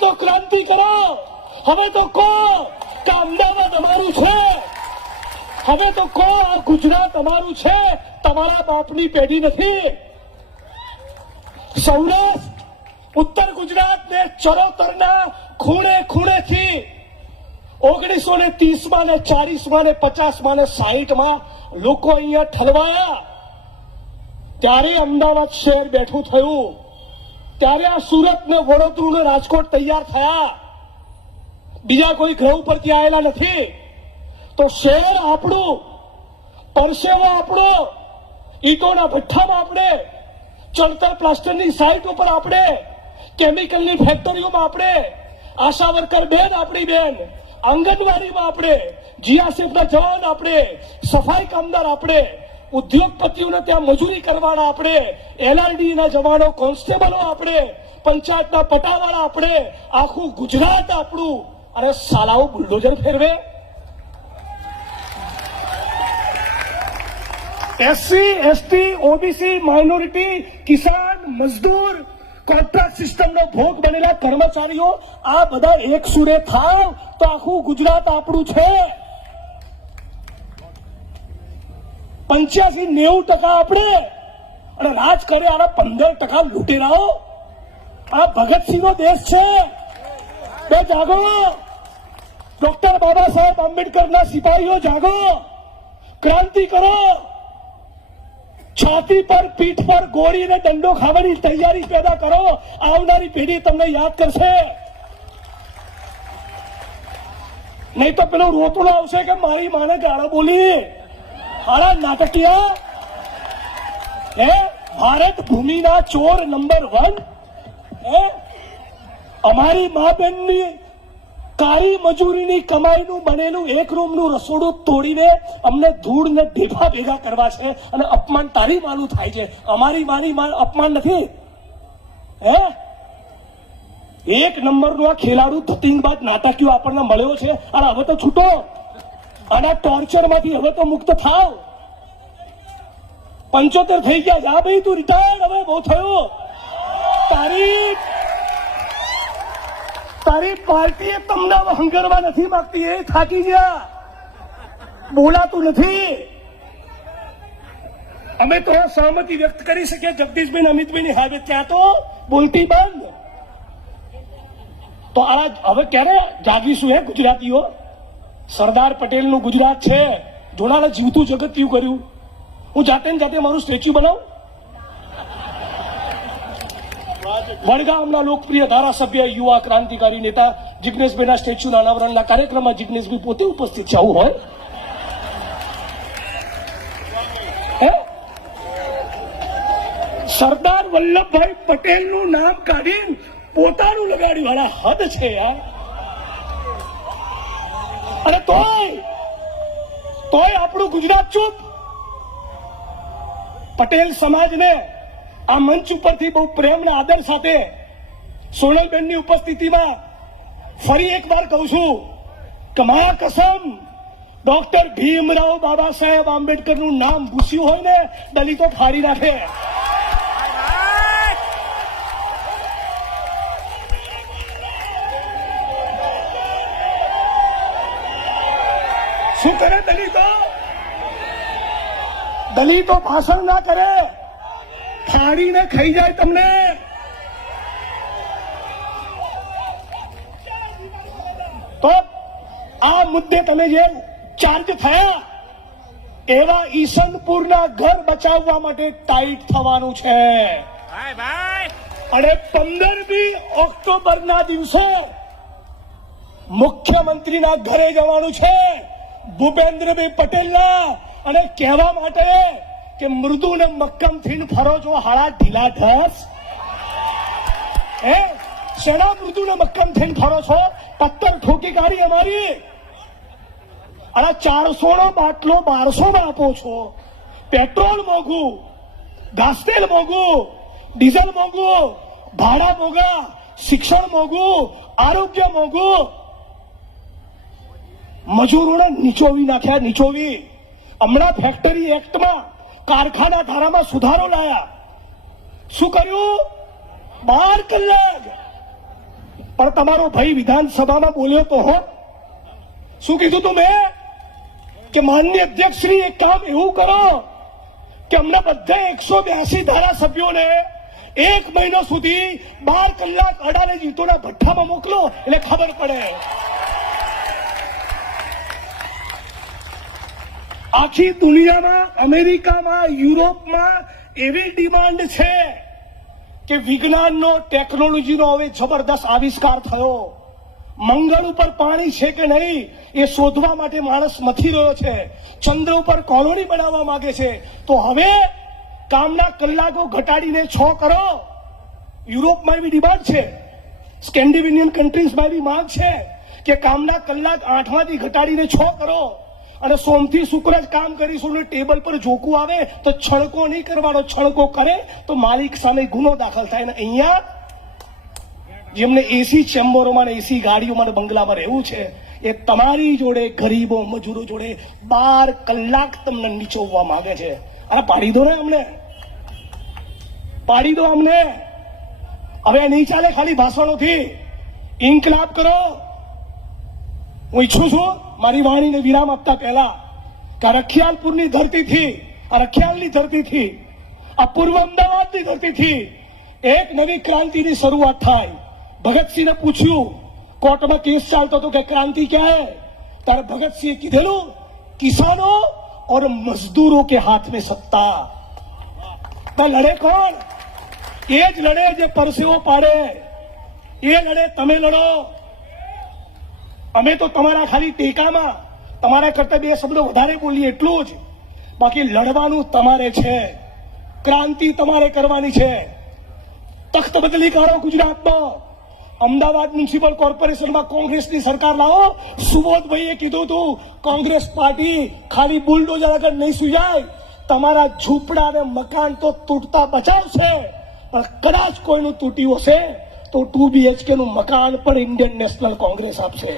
તો ક્રાંતિ કરો, હવે તો કહો કે અમદાવાદ અમારું છે, હવે તો કહો આ ગુજરાત અમારું છે, તમારા બાપની પેઢી નથી. સૌરાષ્ટ્ર ઉત્તર ગુજરાત ને ચરોતરના ખૂણે ખૂણેથી 1930માં ને 40માં ને 50માં ને 60માં લોકો અહીંયા ઠલવાયા, ત્યારે અમદાવાદ શહેર બેઠું થયું, ત્યારે આ સુરત ને વડોદરા ને રાજકોટ તૈયાર થયા, બીજા કોઈ ગ્રહ ઉપરથી આવેલા નથી. તો શહેર આપણું, પરસેવો આપણો, ઈટોના ભઠ્ઠામાં આપણે, ચણતર પ્લાસ્ટરની સાઇટ ઉપર આપણે, કેમિકલની ફેક્ટરીઓમાં આપણે, આશા વર્કર બેન આપણી બેન, આંગણવાડીમાં આપણે, જીઆરસીએફના જવાન આપણે, સફાઈ કામદાર આપણે, ઉદ્યોગપતિઓને ત્યાં મજૂરી કરવાના આપણે, એલઆરડીના જવાનો, કોન્સ્ટેબલો આપણે, પંચાયતના પટાવાળા આપણે, આખું ગુજરાત આપણું. અને સાલાઓ બુલડોઝર ફેરવે. એસસી, એસટી, ઓબીસી, માઇનોરિટી, કિસાન, મજદૂર, કોન્ટ્રાક્ટ સિસ્ટમનો ભોગ બનેલા કર્મચારીઓ, આ બધા એક સુરે થાવ તો આખું ગુજરાત આપણું છે. 85-90% આપણે, અને રાજ કરે આના 15% લૂંટેરાઓ. આ ભગતસિંહનો દેશ છે. બે જાગો, ડોક્ટર બાબા સાહેબ આંબેડકરના સિપાહીઓ જાગો, ક્રાંતિ કરો. છાતી પર, પીઠ પર ગોળીને દંડો ખાવાની તૈયારી પેદા કરો. આવનારી પેઢી તમને યાદ કરશે. નહીં તો પેલો રોતડો આવશે કે મારી માને ગાળો બોલી. હારા નાટકીયા હે, ભારત ભૂમિના ચોર નંબર 1 હે. અમારી મા બહેનની કાળી મજૂરીની કમાઈનું બનેલું એક રૂમનું રસોડું તોડીને અમને ધૂળ ને ઢેફા ભેગા કરવા છે, અને અપમાન તારી માનું થાય છે. અમારી માની અપમાન નથી હે. એક નંબરનું આ ખેલાડુ ધતિંગબાદ નાટકીઓ આપણને મળ્યો છે, અને હવે તો છૂટો, આના ટોર્ચરમાંથી હવે તો મુક્ત થાવ. 75 થઈ ગયા, જા ભાઈ તું રિટાયર્ડ, હવે બહુ થયું. તારી પાર્ટીએ તમને હંગરવા નથી માંગતી, એ થાકી ગયા, બોલાતું નથી. અમે તો સહમતિ વ્યક્ત કરી શકીએ જગદીશભાઈ અમિતભાઈની હાજર, ત્યાં તો બોલતી બંધ. તો આ હવે ક્યારે જાગીશું હે ગુજરાતીઓ? સરદાર પટેલનું ગુજરાત છે, જોડાને જીવતું જગત્યું કર્યું. હું જાતે ને જાતે મારું સ્ટેચ્યુ બનાવું. વડગામના લોકપ્રિય ધારાસભ્ય, યુવા ક્રાંતિકારી નેતા જિગ્નેશભાઈના સ્ટેચ્યુના અનાવરણના કાર્યક્રમમાં જિગ્નેશભાઈ પોતે ઉપસ્થિત છે. આવું હોય હે? સરદાર વલ્લભભાઈ પટેલનું નામ કાઢીને પોતાનું લગાડ્યું, વાળા હદ છે યાર. અને તોય આપણું ગુજરાત ચૂપ. પટેલ સમાજને આ મંચ ઉપરથી બહુ પ્રેમના આદર સાથે સોનલબેનની ઉપસ્થિતિમાં ફરી એકવાર કહું છું કે મા કસમ, ડોક્ટર ભીમરાવ બાબા સાહેબ આંબેડકરનું નામ ભૂસ્યું હોય ને, દલિતો ફાડી નાખે. શું કરે દલિતો ભાષણ ના કરે, ફાડીને ખાઈ જાય તમને. તો આ મુદ્દે તમે જે ચાર્જ થયા, એવા ઈસનપુરના ઘર બચાવવા માટે ટાઈટ થવાનું છે. અને 15મી ઓક્ટોબરના દિવસે મુખ્યમંત્રીના ઘરે જવાનું છે, ભૂપેન્દ્રભાઈ પટેલના, અને કહેવા માટે કે મૃદુ ને મક્કમ થઈને ફરો છો, હાડા ઢીલા ઢસ હે. શેના મૃદુ ને મક્કમ થઈને ફરો છો? પત્તર ઠોકી કાઢી અમારી. અને 400નો બાટલો 1200માં આપો છો. પેટ્રોલ મોંઘું, ઘાસ તેલ મોંઘું, ડીઝલ મોંઘું, ભાડા મોંઘા, શિક્ષણ મોંઘું, આરોગ્ય મોંઘું. મજૂરોને નીચોવી નાખ્યા, નીચોવી. હમણાં ફેક્ટરી એક્ટમાં, કારખાના ધારામાં સુધારો લાયા. શું કર્યું? 12 કલાક પણ તમારો ભાઈ વિધાનસભામાં બોલ્યો તો હો, શું કીધું તું મેં કે માનનીય અધ્યક્ષ શ્રી એક કામ એવું કરો કે અમને બધા 182 ધારાસભ્યોને 1 મહિનો સુધી 12 કલાક અડાલે જીતોના ભઠ્ઠામાં મોકલો એટલે ખબર પડે. આખી દુનિયામાં, અમેરિકામાં, યુરોપમાં એવી ડિમાન્ડ છે કે વિજ્ઞાનનો, ટેકનોલોજીનો હવે જબરદસ્ત આવિષ્કાર થયો. મંગળ ઉપર પાણી છે કે નહીં એ શોધવા માટે માણસ મથી રહ્યો છે. ચંદ્ર ઉપર કોલોની બનાવવા માંગે છે. તો હવે કામના કલાકો ઘટાડીને 6 કરો. યુરોપમાં એવી ડિમાન્ડ છે, સ્કેન્ડિનેવિયન કન્ટ્રીઝમાં એવી માંગ છે કે કામના કલાક 8માંથી ઘટાડીને 6 કરો. અને સોમથી શુક્ર જ કામ કરીશું ને ટેબલ પર જોકું આવે તો છળકો નહીં કરવાનો. છળકો કરે તો માલિક સામે ગુનો દાખલ થાય. ને અહીંયા જેમને એસી ચેમ્બરોમાં, એસી ગાડીઓમાં, બંગલામાં રહેવું છે, એ તમારી જોડે, ગરીબો મજૂરો જોડે 12 કલાક તમને નીચોવવા માંગે છે. અરે પાડી દો ને અમને, પાડી દો અમને. હવે નહીં ચાલે ખાલી ભાષણોથી. ઇન્કલાબ કરો. હું ઈચ્છું છું મારી વાણીને વિરામ આપતા પહેલા કે રખિયાલપુરની ધરતીથી, આ રખિયાલની ધરતીથી, આ પૂર્વ અમદાવાદની ધરતીથી એક નવી ક્રાંતિની શરૂઆત થાય. ભગતસિંહને પૂછ્યું, કોર્ટમાં કેસ ચાલતો હતો કે ક્રાંતિ ક્યાં હે, ત્યારે ભગતસિંહે કીધેલું કિસાનો और मजदूरों के हाथ में सत्ता. तो लड़े कौन? ये ज लड़े जे परसेवो पाड़े, ये लड़े તમે લડો. અમે તો તમારા ખાલી ટેકામાં તમારા કરતા 2 શબ્દો વધારે બોલીએ એટલું જ. બાકી લડવાનું તમારે છે, ક્રાંતિ તમારે કરવાની છે. તખ્ત બદલી કરો ગુજરાતમાં. અમદાવાદ મ્યુનિસિપલ કોર્પોરેશનમાં કોંગ્રેસની સરકાર લાવો. સુબોધભાઈએ કીધું હતું કોંગ્રેસ પાર્ટી ખાલી બુલડોઝર આગળ નહીં સુજાય, તમારા ઝૂંપડા અને મકાન તો તૂટતા બચાવશે, પણ કદાચ કોઈનું તૂટ્યું હશે તો 2 BHK નું મકાન પણ ઇન્ડિયન નેશનલ કોંગ્રેસ આપશે.